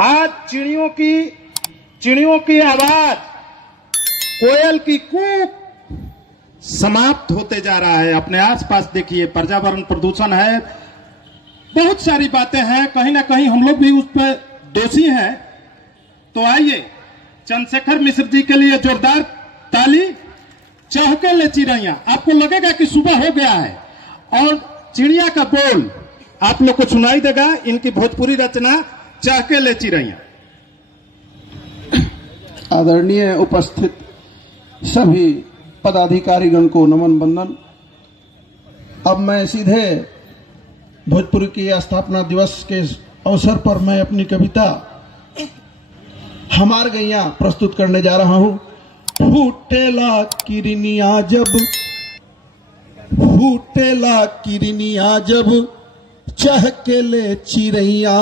आज चिड़ियों की आवाज, कोयल की कूक समाप्त होते जा रहा है। अपने आसपास देखिए, पर्यावरण प्रदूषण है, बहुत सारी बातें हैं, कहीं ना कहीं हम लोग भी उस पर दोषी हैं। तो आइए चंद्रशेखर मिश्र जी के लिए जोरदार ताली। चहके ले चिड़ैया, आपको लगेगा कि सुबह हो गया है और चिड़िया का बोल आप लोग को सुनाई देगा। इनकी भोजपुरी रचना चहके ले चिड़ैया। आदरणीय उपस्थित सभी पदाधिकारीगण को नमन बंदन। अब मैं सीधे भोजपुरी की स्थापना दिवस के अवसर पर मैं अपनी कविता हमार गैया प्रस्तुत करने जा रहा हूं। फूटेला किरनिया जब चहके ले चिड़ैया।